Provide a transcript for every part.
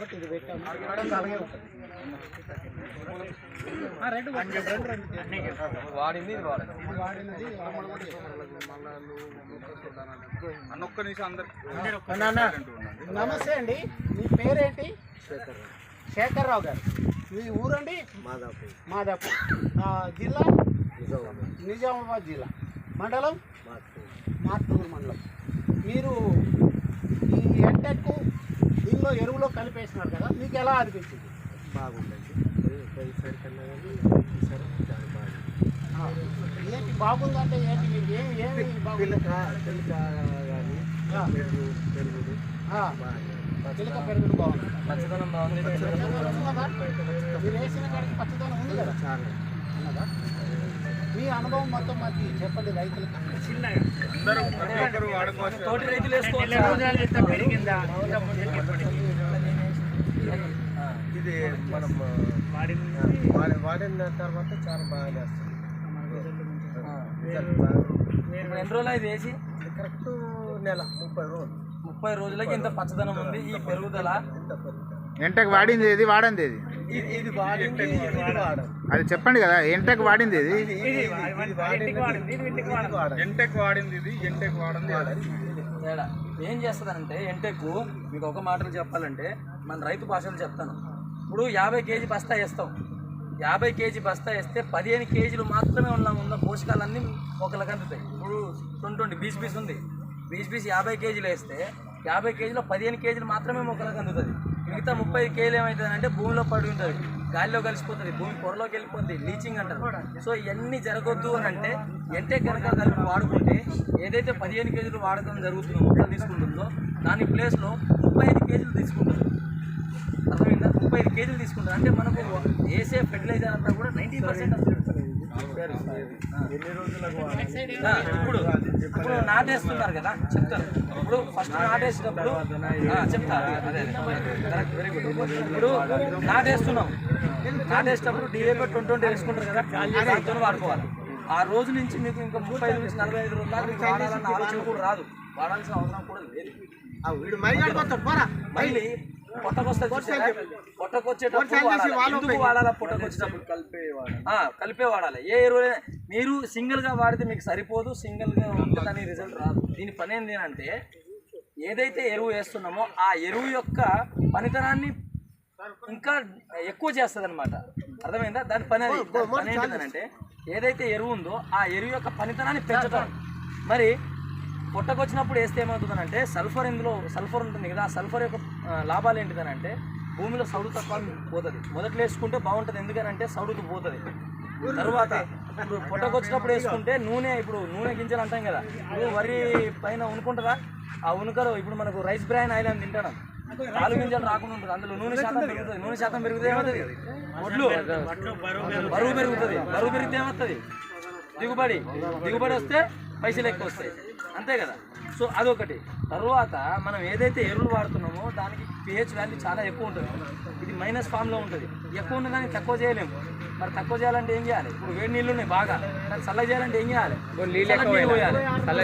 అలాగే ఉంటుంది. ఆ, రెండు రెండు రెండు రెండు వాడింది ఇది వాడింది వాడినది నిమిషం అందరు అన్న, నమస్తే అండి. మీ పేరేంటి? శేఖర్ రావు గారు. మీ ఊరండి? మాదాపూర్. మాదాపూర్. ఆ, జిల్లా? నిజామాబాద్. నిజామాబాద్ జిల్లా. మండలం? మార్టూరు మండలం. మీరు ఈ దీనిలో ఎరువులో కలిపేసినారు కదా మీకు ఎలా అనిపించింది? బాగుండేది పోయినసారి కన్నా కానీ ఈసారి చాలా బాగుంది. ఆ, ఏంటి బాగుందంటే ఏంటి మీకు? ఏమి ఏమి బాగుంది? పిల్లక పిల్లక కానీ ఆ. పెరుగు పెరుగుడు పెరుగుడు బాగుంది. పచ్చదనం బాగుంది? మీరు వేసిన కాడికి పచ్చదనం ఉంది కదా? చాలా. మీ అనుభవం మొత్తం మాకు చెప్పండి రైతులకు. తోటి రైతులు వేసుకోవచ్చు. ఇది మనం వాడి వాడిన తర్వాత చాలా బాగా చేస్తుంది. ఎన్ని రోజులు ఇది వేసి? కరెక్ట్ నెల ముప్పై రోజులు. ముప్పై రోజులకి ఇంత పచ్చదనం ఉంది ఈ పెరుగుదల? ఎంటెక్ వాడింది ఏది? వాడింది ఏది? ఇది ఇది వాడింది ఇది అది చెప్పండి కదా ఎంటెక్ వాడింది ఏది? ఇది ఇది ఇది ఇది ఎంటెక్ వాడింది ఇది ఎంటెక్ వాడింది. తేడా ఏం చేస్తుందంటే ఎంటెక్ మీకు ఒక మాటలు చెప్పాలంటే మన రైతు భాషలో చెప్తాను. ఇప్పుడు యాభై కేజీ బస్తా వేస్తాం. యాభై కేజీ బస్తా వేస్తే పదిహేను కేజీలు మాత్రమే ఉన్న ఉన్న పోషకాలన్నీ ఒకరికి అందుతాయి ఇప్పుడు ట్వంటీ ట్వంటీ బీస్ బీస్ ఉంది. బీస్ బీస్ యాభై కేజీలు వేస్తే యాభై కేజీలో పదిహేను కేజీలు మాత్రమే మొక్కలకు అందుతుంది. మిగతా ముప్పై కేజీలు ఏమవుతుందంటే భూమిలో పడి ఉంటుంది. గాలిలో కలిసిపోతుంది. భూమి పొరలోకి వెళ్ళిపోతుంది. లీచింగ్ అంటారు. సో ఇవన్నీ జరగొద్దు అని అంటే ఎంటే కనుక కలిపి వాడుకుంటే ఏదైతే పదిహేను కేజీలు వాడకం జరుగుతుందో మొక్కలు తీసుకుంటుందో దాని ప్లేస్లో ముప్పై ఐదు కేజీలు తీసుకుంటారు అర్థమైందా? ముప్పై ఐదు కేజీలు తీసుకుంటారు. అంటే మనకు వేసే ఫెర్టిలైజర్ అంతా కూడా నైంటీ పర్సెంట్ ఇప్పుడు ఇప్పుడు నాటేస్తున్నారు కదా చెప్తారు. ఇప్పుడు ఫస్ట్ నాటేసినప్పుడు ఆ, చెప్తా అదే వెరీ గుడ్ ఇప్పుడు నాటేస్తున్నాం. నాటేసినప్పుడు డిఏపీ ట్వంటీ ట్వంటీ వేసుకుంటారు కదా దాంతో వాడుకోవాలి. ఆ రోజు నుంచి మీకు ఇంకా ముప్పై ఐదు నుంచి నలభై ఐదు రోజుల దాకా మీకు వాడాలన్న ఆలోచన కూడా రాదు. వాడాల్సిన అవసరం కూడా లేదు. వీడు మళ్ళీ పొట్టకొచ్చేటప్పుడు వాడాలి. పొట్టకొచ్చేటప్పుడు? ఆ, కలిపే వాడాలి. ఏ ఎరువు మీరు సింగిల్గా వాడితే మీకు సరిపోదు సింగిల్గా ఉంటే దాని రిజల్ట్ రాదు. దీని పని ఏంటి అంటే ఏదైతే ఎరువు వేస్తున్నామో ఆ ఎరువు యొక్క పనితనాన్ని ఇంకా ఎక్కువ చేస్తుంది అనమాట అర్థమైందా? దాని పని పని ఏంటిదనంటే ఏదైతే ఎరువు ఉందో ఆ ఎరువు యొక్క పనితనాన్ని పెంచడం మరి పొట్టకొచ్చినప్పుడు వేస్తే ఏమవుతుందనంటే సల్ఫర్ ఇందులో సల్ఫర్ ఉంటుంది కదా ఆ సల్ఫర్ యొక్క లాభాలు ఏంటిదనంటే భూమిలో సౌడు తక్కువ పోతుంది. మొదట్లో వేసుకుంటే బాగుంటుంది. ఎందుకనంటే సౌడుకు పోతుంది. తర్వాత ఇప్పుడు పొట్టకొచ్చినప్పుడు వేసుకుంటే నూనె ఇప్పుడు నూనె గింజలు అంటాం కదా ఇప్పుడు వరి పైన ఉనుకుంటుందా? ఆ ఉనుకలు ఇప్పుడు మనకు రైస్ బ్రాన్ ఆయిల్ అని తింటాం. ఆలు గింజలు రాకుండా ఉంటుంది. అందులో నూనె శాతం పెరుగుతుంది. నూనె శాతం పెరిగితే ఏమవుతుంది? ఒడ్లు బరువు పెరుగుతుంది. బరువు పెరిగితే ఏమవుతుంది? దిగుబడి. దిగుబడి వస్తే పైసలు ఎక్కువ వస్తాయి. అంతే కదా? సో అదొకటి. తర్వాత మనం ఏదైతే ఎరువులు వాడుతున్నామో దానికి పిహెచ్ వాల్యూ చాలా ఎక్కువ ఉంటుంది. ఇది మైనస్ ఫామ్లో ఉంటుంది. ఎక్కువ ఉన్న దాన్ని తక్కువ చేయలేము. మరి తక్కువ చేయాలంటే ఏం చేయాలి? ఇప్పుడు వేడి నీళ్ళు ఉన్నాయి బాగా. దాన్ని చల్లగా చేయాలంటే ఏం చేయాలి? నీళ్ళు పోయాలి.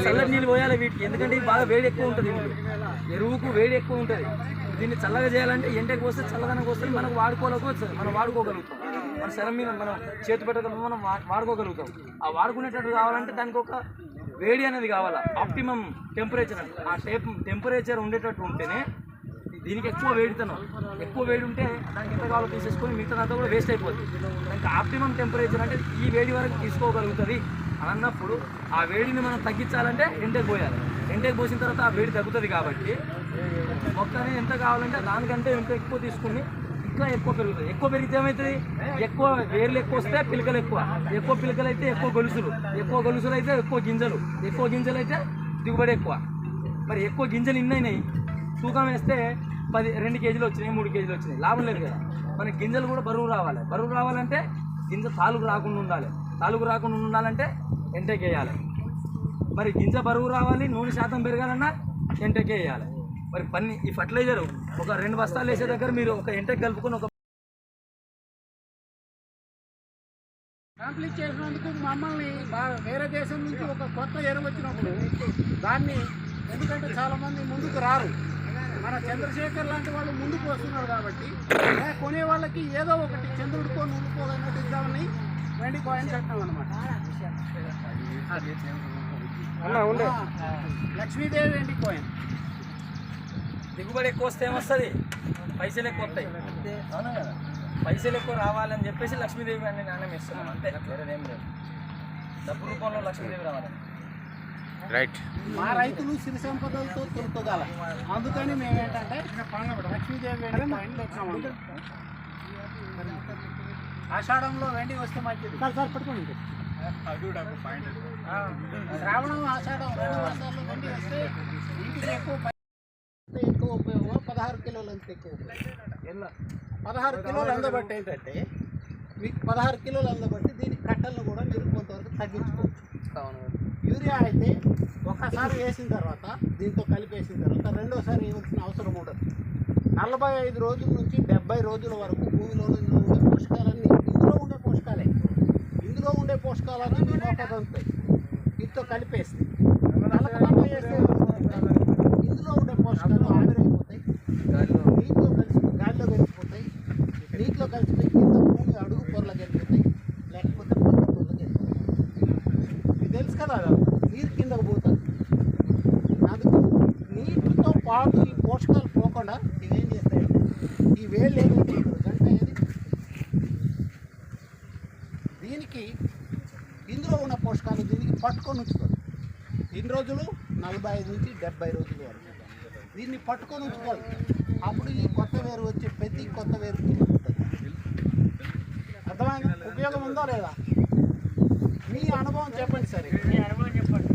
చల్లటి నీళ్ళు పోయాలి వీటికి. ఎందుకంటే ఇది బాగా వేడి ఎక్కువ ఉంటుంది ఎరువుకు వేడి ఎక్కువ ఉంటుంది. దీన్ని చల్లగా చేయాలంటే ఎండకు వస్తే చల్లదనం వస్తే మనకు వాడుకోలేక వస్తుంది. మనం వాడుకోగలుగుతాం. మన శరం మీద మనం చేతి పెట్టగలం మనం వాడుకోగలుగుతాం. ఆ వాడుకునేటట్టు కావాలంటే దానికి ఒక వేడి అనేది కావాలా? ఆప్టిమం టెంపరేచర్ అంటే ఆ టెంప్ టెంపరేచర్ ఉండేటట్టు ఉంటేనే దీనికి ఎక్కువ వేడితనం. ఎక్కువ వేడి ఉంటే దానికి ఎంత కావాలో తీసేసుకొని మిగతాదంతా కూడా వేస్ట్ అయిపోతుంది దానికి ఆప్టిమం టెంపరేచర్ అంటే ఈ వేడి వరకు తీసుకోగలుగుతుంది అని అన్నప్పుడు ఆ వేడిని మనం తగ్గించాలంటే ఎండకు పోయాలి. ఎండకు పోసిన తర్వాత ఆ వేడి తగ్గుతుంది కాబట్టి మొక్కని ఎంత కావాలంటే దానికంటే ఇంకా ఎక్కువ తీసుకుని ఇంకా ఎక్కువ పెరుగుతుంది. ఎక్కువ పెరిగితే ఏమవుతుంది? ఎక్కువ వేర్లు ఎక్కువ వస్తే పిలకలు ఎక్కువ. ఎక్కువ పిలకలు అయితే ఎక్కువ గొలుసులు. ఎక్కువ గొలుసులు అయితే ఎక్కువ గింజలు. ఎక్కువ గింజలు అయితే దిగుబడి ఎక్కువ. మరి ఎక్కువ గింజలు ఇన్నైనాయి తూకం వేస్తే పది రెండు కేజీలు వచ్చినాయి మూడు కేజీలు వచ్చినాయి. లాభం లేదు కదా. మనకి గింజలు కూడా బరువు రావాలి. బరువు రావాలంటే గింజ తాలుగు రాకుండా ఉండాలి. తాలుగు రాకుండా ఉండాలంటే ఎంటకేయాలి మరి గింజ బరువు రావాలి నూనె శాతం పెరగాలన్నా ఎంటకే వేయాలి. మరి పన్ని ఈ ఫర్టిలైజర్ ఒక రెండు బస్తాలు వేసే దగ్గర మీరు ఒక ఎంటకి కలుపుకొని ఒక కాంప్లీట్ చేసినందుకు మమ్మల్ని వేరే దేశం నుంచి ఒక కొత్త ఎరువు వచ్చినప్పుడు దాన్ని ఎందుకంటే చాలామంది ముందుకు రారు. మన చంద్రశేఖర్ లాంటి వాళ్ళు ముందుకు వస్తున్నారు కాబట్టి ఏ కొనే వాళ్ళకి ఏదో ఒకటి చంద్రుడికో నువ్వుకో అన్నట్టు ఇద్దామని వెండి కాయిన్ కట్టాం అనమాట లక్ష్మీదేవి వెండి కాయిన్. దిగుబడి ఎక్కువ వస్తే ఏమొస్తుంది? పైసలు ఎక్కువ వస్తాయి. అవునా కదా? పైసలు ఎక్కువ రావాలని చెప్పేసి లక్ష్మీదేవి అనే నాణ్యం ఇస్తున్నాం అంతే. వేరేదేం లేదు. డబ్బు రూపంలో లక్ష్మీదేవి రావాలని రైట్. మా రైతులు సిరి సంపదలతో తొలుకోగల అందుకని మేము ఏంటంటే లక్ష్మీదేవి ఆషాఢంలో వెండి వస్తే మంచిది. సార్ సార్ పట్టుకోండి. శ్రావణం ఆషాఢం రెండు మాసాల్లో వెండి వస్తే ఇంటికి ఎక్కువ కిలోలు అంత ఎక్కువ పదహారు కిలోలు అందబట్టి ఏంటంటే మీకు పదహారు కిలోలు అందబట్టి దీని కట్టలను కూడా మీరు కొంతవరకు తగ్గించుకోవచ్చు. యూరియా అయితే ఒకసారి వేసిన తర్వాత దీంతో కలిపేసిన తర్వాత రెండోసారి వేయవలసిన అవసరం ఉండదు. నలభై ఐదు రోజుల నుంచి డెబ్బై రోజుల వరకు భూమిలో ఉండే పోషకాలన్నీ ఇందులో ఉండే పోషకాలే. ఇందులో ఉండే పోషకాలన్నీ మీ మొక్కకు ఉంటాయి వీటితో కలిపేస్తే. నలభై వేస్తే పాటు ఈ పోషకాలు పోకుండా ఇవేం చేస్తాయి? ఈ వేళ్ళు ఏం అంటే దీనికి ఇందులో ఉన్న పోషకాలు దీనికి పట్టుకొని ఉంచుకోవాలి ఇన్ని రోజులు? నలభై ఐదు నుంచి డెబ్బై రోజులు వరకు. దీన్ని పట్టుకొని ఉంచుకోవాలి అప్పుడు ఈ కొత్త వేరు వచ్చే ప్రతి కొత్త వేరు అర్థమైంది? ఉపయోగం ఉందా లేదా? మీ అనుభవం చెప్పండి సరే. మీ అనుభవం చెప్పండి.